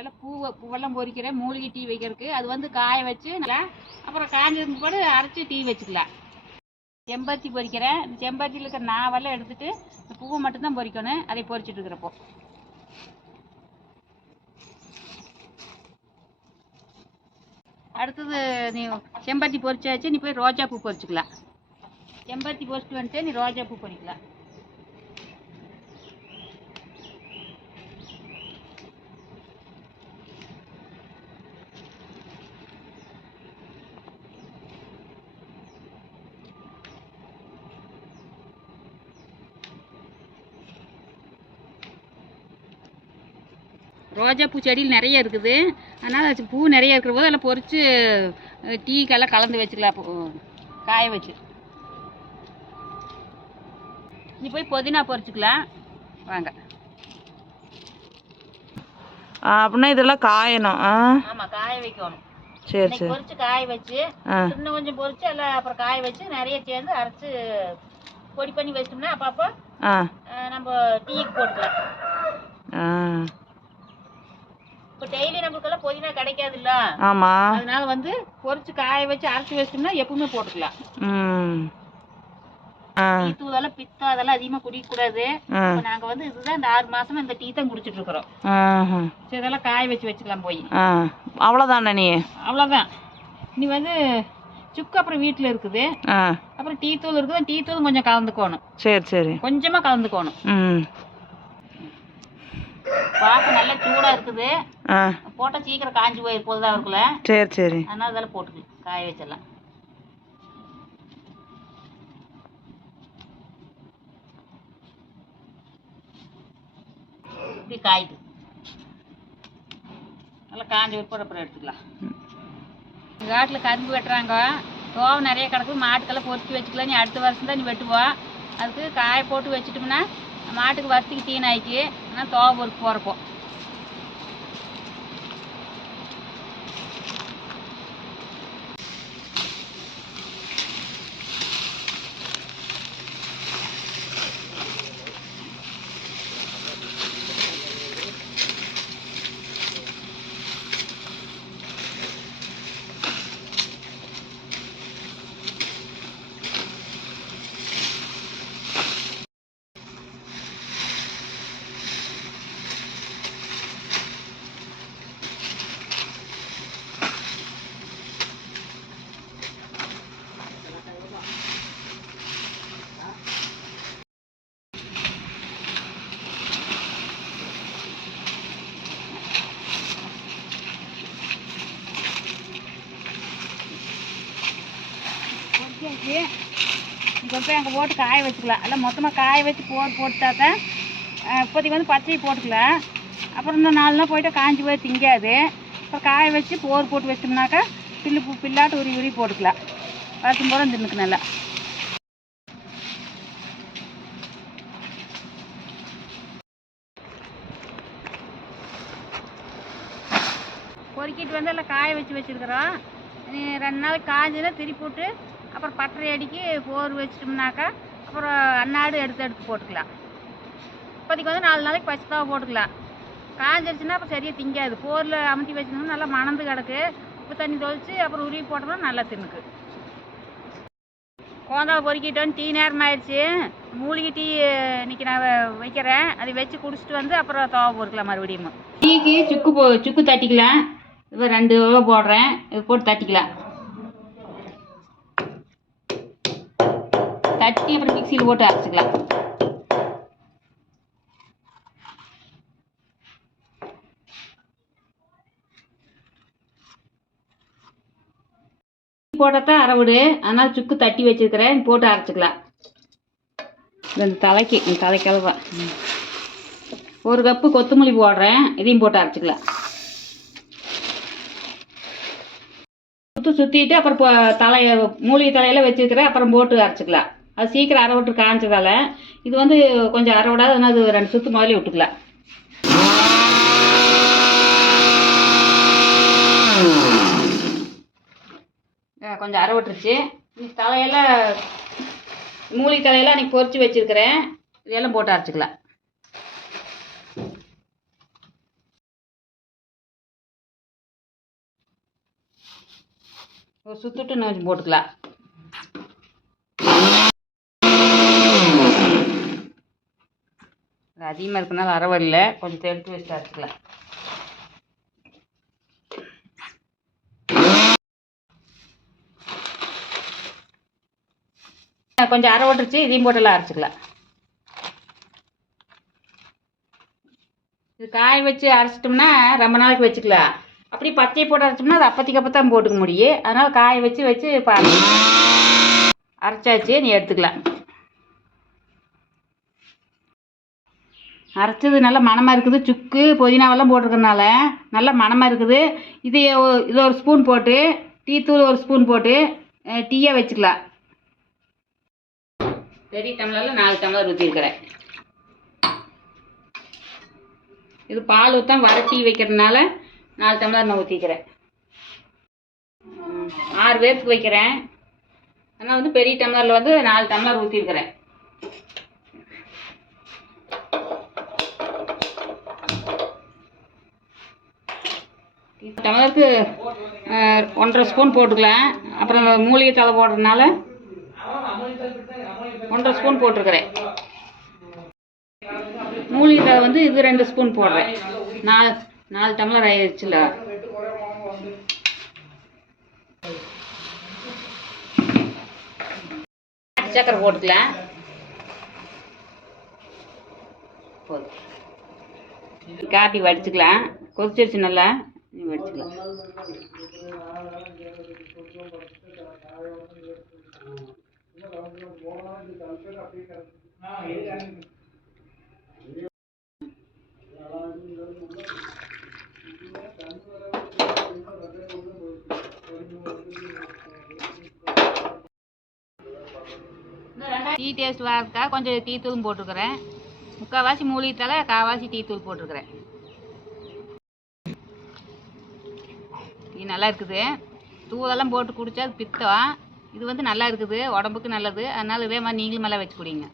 இதெல்லாம் பூவெல்லாம் பொரிக்கிறேன் மூலிகை டீ வைக்கிறதுக்கு. அது வந்து காய வச்சு நல்லா அப்புறம் காஞ்சிருந்து போட்டு அரைச்சி டீ வச்சுக்கலாம். செம்பருத்தி பொரிக்கிறேன். இந்த செம்பருத்தியில் இருக்கிற நாவெல்லாம் எடுத்துட்டு இந்த பூவை மட்டும்தான் பொரிக்கணும். அதை பொரிச்சிட்டு இருக்கிறப்போ அடுத்தது நீ செம்பருத்தி பொரிச்சாச்சு, நீ போய் ரோஜா பூ பொரிச்சுக்கலாம். செம்பருத்தி பொரிச்சிட்டு வந்துட்டு நீ ரோஜா பூ பொரிக்கலாம். ரோஜா பூ செடியில் நிறைய இருக்குது. அதனால் பூ நிறைய இருக்கிற போது அதில் பொரித்து டீக்கெல்லாம் கலந்து வச்சுக்கலாம் காய வச்சு. நீ போய் புதினா பொரிச்சுக்கலாம் வாங்க. அப்படின்னா இதெல்லாம் காயணும். ஆமாம், காய வைக்கணும். சரி சரி. பொரிச்சு காய வச்சு இன்னும் கொஞ்சம் பொரிச்சு எல்லாம் அப்புறம் காய வச்சு நிறைய சேர்ந்து அரைச்சி பொடி பண்ணி வச்சிட்டோம்னா அப்பப்போ நம்ம டீக்கு போட்டுக்கலாம். இப்போ டெய்லி நம்மளுக்கெல்லாம் புதினா கிடைக்காது இல்ல? ஆமா. அதனால வந்து பொரிச்சு காய வச்சு அரைச்சி வச்சிட்டோம்னா எப்பவுமே போட்டுக்கலாம். டீ தூளெல்லாம் பித்தம் அதெல்லாம் அதிகமாக குடிக்கக்கூடாது. இப்போ நாங்கள் வந்து இதுதான் இந்த 6 மாசமா இந்த டீ தான் குடிச்சிட்டு இருக்கிறோம். சரி, இதெல்லாம் காய வச்சுக்கலாம் போய். அவ்வளோதானே? நீ அவ்வளோதான். நீ வந்து சுக்கு அப்புறம் வீட்டில் இருக்குது. அப்புறம் டீ தூள் இருக்குது. டீ தூள் கொஞ்சம் கலந்துக்கணும். சரி சரி. கொஞ்சமாக கலந்துக்கணும். பாக்கு நல்லா சூடாக இருக்குது. போட்டால் சீக்கிரம் காஞ்சி போய் போதுதான் இருக்குல்ல. சரி சரி. அதனால அதெல்லாம் போட்டுக்கலாம், காய வச்சிடலாம். இப்படி காய்க்கு நல்லா காஞ்சி வைப்போம். அப்புறம் எடுத்துக்கலாம். எங்கள் காட்டில் கரும்பு வெட்டுறாங்க. தோவை நிறைய கிடக்கு. மாட்டுக்கெல்லாம் பொறிச்சு வச்சுக்கலாம். நீ அடுத்த வருஷம் தான் நீ வெட்டுவோம். அதுக்கு காய போட்டு வச்சுட்டோம்னா மாட்டுக்கு வறுத்துக்கு தீனாய்க்கு. ஆனால் தோவை பொறுப்பு போகிறப்போ இப்போ போய் அங்கே போட்டு காய வச்சுக்கலாம். எல்லாம் மொத்தமாக காய வச்சு போட்டுட்டாக்கா இப்போதைக்கு வந்து பச்சையை போட்டுக்கலாம். அப்புறம் இன்னும் 4 நாள் போய்ட்டு காஞ்சி போய் திங்காது. அப்புறம் காய வச்சு போட்டு வச்சோம்னாக்கா பில்லாட்டு உரி போட்டுக்கலாம். வருஷம் போகிற தின்னுக்கு நல்லா. பொறுக்கிட்டு வந்து எல்லாம் காய வச்சுருக்குறோம். 2 நாளைக்கு காய்ஞ்சதுன்னா திருப்பி போட்டு அப்புறம் பட்டறை அடிக்கி போர் வச்சிட்டோம்னாக்கா அப்புறம் அன்னாடு எடுத்து போட்டுக்கலாம். இப்போதைக்கு வந்து 4 நாளைக்கு பச்சைத்தாவை போட்டுக்கலாம். காஞ்சிருச்சுன்னா அப்புறம் சரியாக திங்காது. போரில் அமுத்தி வச்சிருந்தோம்னா நல்லா மணந்து கிடக்கு. உப்பு தண்ணி தொளிச்சு அப்புறம் உருவி போட்டோம்னா நல்லா தின்னுக்கு. கோந்தாவை பொறுக்கிட்டோன்னு டீ நேரம் ஆயிடுச்சு. மூலிகை டீ இன்னைக்கு நான் வைக்கிறேன். அதை வச்சு குடிச்சிட்டு வந்து அப்புறம் தோவை பொறுக்கலாம் மறுபடியும். டீக்கு சுக்கு தட்டிக்கலாம். இப்போ 2 ரூபா போடுறேன். இது போட்டு தட்டிக்கலாம். தட்டி அப்புறம் மிக்சியில் போட்டு அரைச்சிக்கலாம். போட்டால் அரைவிடு. அதனால் சுக்கு தட்டி வச்சுருக்கிறேன். போட்டு அரைச்சிக்கலாம். இந்த தலைக்கலவா 1 கப்பு கொத்தமல்லி போடுறேன். இதையும் போட்டு அரைச்சிக்கலாம். சுற்றிட்டு அப்புறம் மூலிகை தலையெல்லாம் வச்சுருக்கிறேன். அப்புறம் போட்டு அரைச்சிக்கலாம். அது சீக்கிரம் அரை விட்டு காய்ச்சதால இது வந்து கொஞ்சம் அரை விடாது. ஆனால் அது 2 சுற்று முதலே விட்டுக்கலாம். கொஞ்சம் அரை விட்டுருச்சு. தலையெல்லாம் மூலிகை தலையெல்லாம் அன்றைக்கி பொரிச்சு வச்சுருக்கிறேன். இதெல்லாம் போட்டு அரைச்சிக்கலாம். ஒரு சுத்துட்டு இன்னும் கொஞ்சம் போட்டுக்கலாம். அதிகமாக இருக்கனால அரைவல்ல கொஞ்சம் எடுத்து வச்சு அரைச்சிக்கலாம். கொஞ்சம் அரை ஓட்டுருச்சு, இதையும் போட்டெல்லாம் அரைச்சிக்கலாம். இது காய வச்சு அரைச்சிட்டோம்னா ரொம்ப நாளைக்கு வச்சுக்கலாம். அப்படி பச்சையை போட்டு அரைச்சோம்னா அது அப்போதைக்கு அப்போ தான் போட்டுக்க முடியும். அதனால் காய வச்சு வச்சு இப்போ அரைச்சாச்சு, நீ எடுத்துக்கலாம். அரைச்சது நல்லா மணமாக இருக்குது. சுக்கு புதினாவெல்லாம் போட்டிருக்கறனால நல்லா மணமாக இருக்குது. இது ஒரு ஸ்பூன் போட்டு டீத்தூள் ஒரு ஸ்பூன் போட்டு டீயாக வச்சுக்கலாம். பெரிய டம்ளரில் 4 டம்ளர் ஊற்றிருக்கிறேன். இது பால் ஊற்றாம வர டீ வைக்கிறதுனால 4 டம்ளர் நான் ஊற்றிக்கிறேன். 6 பேருக்கு வைக்கிறேன். ஆனால் வந்து பெரிய டம்ளரில் வந்து 4 டம்ளர் ஊற்றிருக்கிறேன். டம்ளருக்கு 1.5 ஸ்பூன் போட்டுக்கலாம். அப்புறம் மூலிகை தழை போடுறதுனால 1.5 ஸ்பூன் போட்டிருக்கிறேன். மூலிகை தழை வந்து இது 2 ஸ்பூன் போடுறேன். 4 டம்ளர் ஆயிடுச்சுல. சக்கரை போட்டுக்கலாம். போதும். காப்பி வடிச்சுக்கலாம். கொதிச்சிருச்சு நல்லா, நீ வடிச்சுக்கலாம். டீ டேஸ்ட் வரதுக்காக கொஞ்சம் டீ தூளும் போட்டுருக்கிறேன். 3/4 மூலிகை தழை, 1/4 டீ தூள் போட்டிருக்கிறேன். இது நல்லா இருக்குது. தூளெல்லாம் போட்டு குடித்தா அது பித்தம். இது வந்து நல்லா இருக்குது, உடம்புக்கு நல்லது. அதனால் இதே மாதிரி நீங்களும் மேலே வச்சு குடிங்க.